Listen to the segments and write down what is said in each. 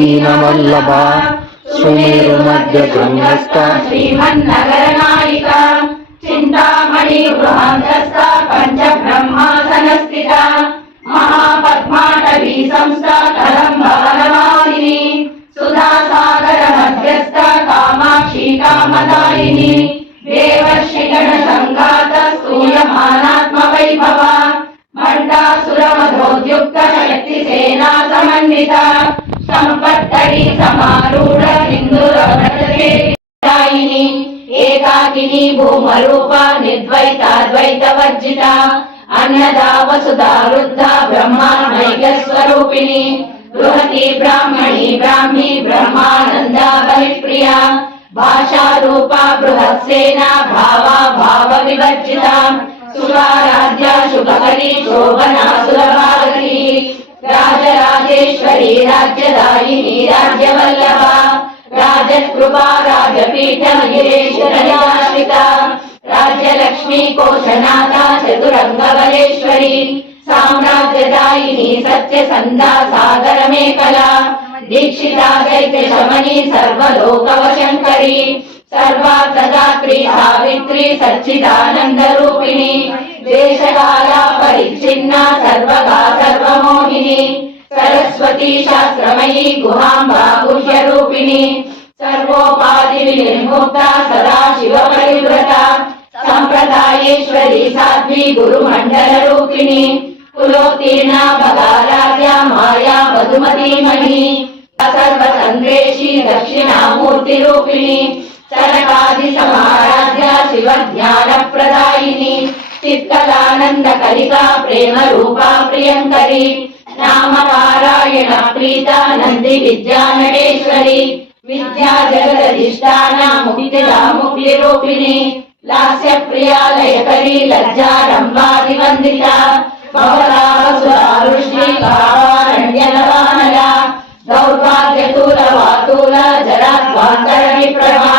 दीनवल्लभा सुमेरुमध्यगम्यस्था श्रीमन्नगरनायिका चिन्तामणि गृहान्तस्था पञ्चब्रह्मासनस्थिता महापद्माटवी संस्था कदम्बवनवासिनी सुधासागर मध्यस्था कामाक्षी कामदायिनी देवर्षिगणसङ्घात स्तूयमानात्मवैभवा मण्डासुरमधोद्युक्त शक्तिसेना समन्विता संपत्तरी समारूढ सिन्धुरव्रतसेवितायिनी एकाकिनी भूमरूपा निर्द्वैताद्वैतवर्जिता अन्नदा वसुधा वृद्धा ब्रह्माण्डैकस्वरूपिणी बृहती ब्राह्मणी ब्राह्मी ब्रह्मानन्दा बलिप्रिया भाषा रूपा बृहत्सेना भावा भाव विवर्जिता सुराराध्या शुभकरी शोभना सुरभारती राजराजेश्वरी राज्यदायिनी राज्यवल्लभा राजकृपा राजपीठ गिरीश्वरनिवासिता राज्यलक्ष्मी कोशनाथा चतुरंगबलेश्वरी साम्राज्यदायिनी सत्यसन्धा सागरमेखला दीक्षिता दैत्यशमनी सर्वलोकवशङ्करी सर्वार्थदात्री सावित्री सच्चिदानन्दरूपिणी देशकाला परिच्छिन्ना सर्वगा सर्वमोहिनी सरस्वती शास्त्रमयी गुहाम्बा गुह्यरूपिणी सर्वोपाधिविनिर्मुक्ता सदा शिवपरिव्रता सम्प्रदायेश्वरी साध्वी गुरुमण्डलरूपिणी कुलोत्तीर्णा भगाराध्या माया मधुमतीमही सर्वतन्त्रेशी दक्षिणामूर्तिरूपिणी चरकादिसमाराध्या शिवज्ञानप्रदायिनी चित्कलानन्दकलिका प्रेमरूपा प्रियङ्करी नामपारायण प्रीता नन्दी विद्यानटेश्वरी विद्या जगदधिष्ठाना मुक्तिदा मुक्तिरूपिणी लास्यप्रिया लयकरी लज्जारम्भादिवन्दिता बहुलावसुरारुष्णी कावारण्यनवानला दौर्भाग्यतूलवातूल जराद्वान्तरविप्रभा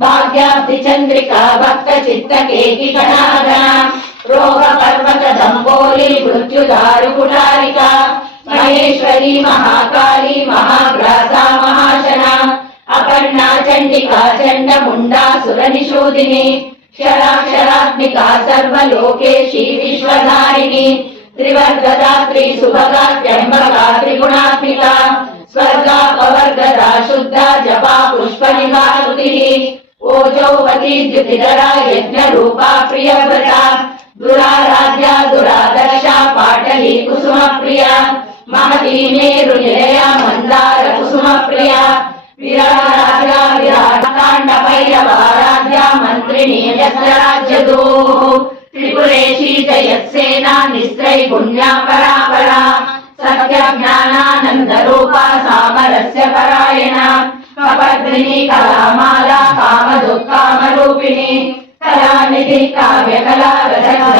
भाग्याब्धिचन्द्रिका भक्तचित्तकेकिकणागणा रोगपर्वतदम्बोली मृत्युदारुकुटारिका महेश्वरी महाकाली महाभ्राता महाशना अपर्णा चण्डिका चण्डमुण्डा सुरनिषूदिनी क्षराक्षरात्मिका सर्वलोकेशी विश्वधारिणी त्रिवर्गदात्री सुभगा त्र्यम्बका त्रिगुणात्मिका स्वर्गापवर्गदा शुद्धा जपा पुष्पनिकाकृतिः ओजौवती द्युतिधरा यज्ञरूपा प्रियव्रता दुराराध्या दुरादर्शा पाटली कुसुमप्रिया महती मेरुनिलया मन्दार कुसुमप्रिया विराराध्या विराटकाण्डभैरवाराध्या मन्त्रिणी यज्ञराज्यदूः त्रिपुरेशी जयत्सेना निस्त्रैगुण्या परापरा सत्यज्ञानानन्दरूपा सामरस्य परायणा कपर्दिनी कलामाला कामदुःखामरूपिणी कलानिधि काव्यकला रसकला